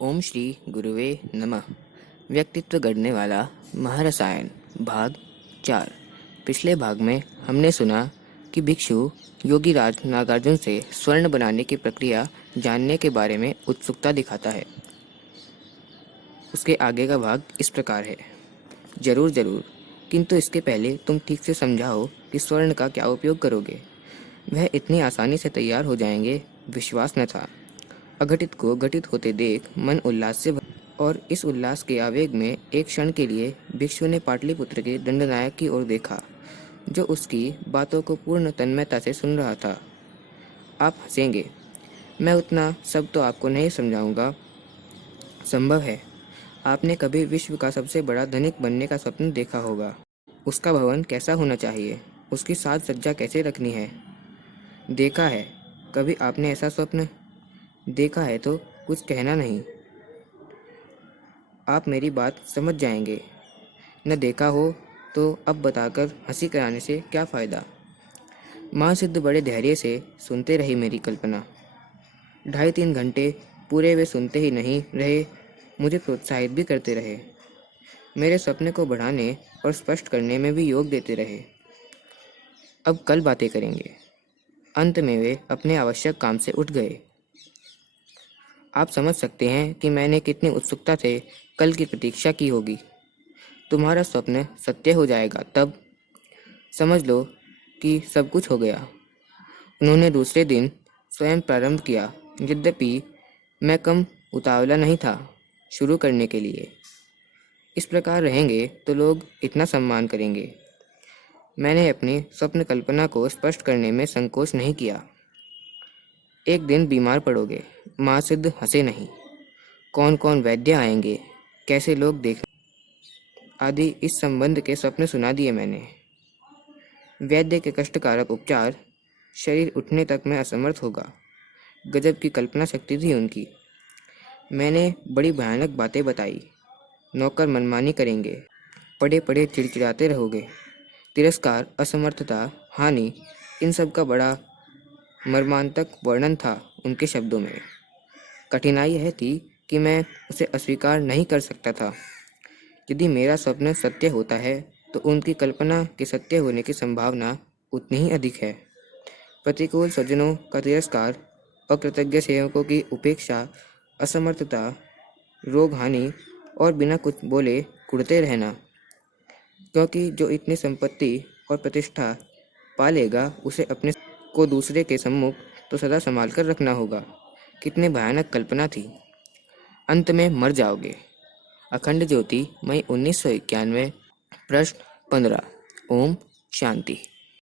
ओम श्री गुरुवे नमः। व्यक्तित्व गढ़ने वाला महारसायन भाग 4। पिछले भाग में हमने सुना कि भिक्षु योगीराज नागार्जुन से स्वर्ण बनाने की प्रक्रिया जानने के बारे में उत्सुकता दिखाता है। उसके आगे का भाग इस प्रकार है। जरूर जरूर, किंतु इसके पहले तुम ठीक से समझाओ कि स्वर्ण का क्या उपयोग करोगे। वह इतनी आसानी से तैयार हो जाएंगे, विश्वास न था। अघटित को घटित होते देख मन उल्लास से और इस उल्लास के आवेग में एक क्षण के लिए भिक्षु ने पाटलिपुत्र के दंडनायक की ओर देखा, जो उसकी बातों को पूर्ण तन्मयता से सुन रहा था। आप हंसेंगे, मैं उतना सब तो आपको नहीं समझाऊंगा। संभव है आपने कभी विश्व का सबसे बड़ा धनिक बनने का स्वप्न देखा होगा। उसका भवन कैसा होना चाहिए, उसकी साज सज्जा कैसे रखनी है, देखा है कभी आपने ऐसा स्वप्न? देखा है तो कुछ कहना नहीं, आप मेरी बात समझ जाएंगे। न देखा हो तो अब बताकर हंसी कराने से क्या फ़ायदा। माँ सिद्ध बड़े धैर्य से सुनते रही मेरी कल्पना। 2.5-3 घंटे पूरे वे सुनते ही नहीं रहे, मुझे प्रोत्साहित भी करते रहे। मेरे सपने को बढ़ाने और स्पष्ट करने में भी योग देते रहे। अब कल बातें करेंगे। अंत में वे अपने आवश्यक काम से उठ गए। आप समझ सकते हैं कि मैंने कितनी उत्सुकता से कल की प्रतीक्षा की होगी। तुम्हारा स्वप्न सत्य हो जाएगा तब समझ लो कि सब कुछ हो गया। उन्होंने दूसरे दिन स्वयं प्रारंभ किया, यद्यपि मैं कम उतावला नहीं था शुरू करने के लिए। इस प्रकार रहेंगे तो लोग इतना सम्मान करेंगे। मैंने अपनी स्वप्न कल्पना को स्पष्ट करने में संकोच नहीं किया। एक दिन बीमार पड़ोगे, माँ सिद्ध हंसे नहीं। कौन कौन वैद्य आएंगे, कैसे लोग देख आदि इस संबंध के स्वप्न सुना दिए मैंने। वैद्य के कष्टकारक उपचार, शरीर उठने तक में असमर्थ होगा। गजब की कल्पना शक्ति थी उनकी। मैंने बड़ी भयानक बातें बताई। नौकर मनमानी करेंगे, पड़े पड़े चिड़चिड़ाते रहोगे। तिरस्कार, असमर्थता, हानि, इन सब का बड़ा मर्मांतक वर्णन था उनके शब्दों में। कठिनाई यह थी कि मैं उसे अस्वीकार नहीं कर सकता था। यदि मेरा स्वप्न सत्य होता है तो उनकी कल्पना के सत्य होने की संभावना उतनी ही अधिक है। प्रतिकूल सज्जनों का तिरस्कार, अकृतज्ञ सेवकों की उपेक्षा, असमर्थता, रोग, हानि और बिना कुछ बोले कुढ़ते रहना, क्योंकि जो इतनी संपत्ति और प्रतिष्ठा पालेगा उसे अपने को दूसरे के सम्मुख तो सदा संभाल कर रखना होगा। कितने भयानक कल्पना थी। अंत में मर जाओगे। अखंड ज्योति, मई 1991, प्रश्न 15। ओम शांति।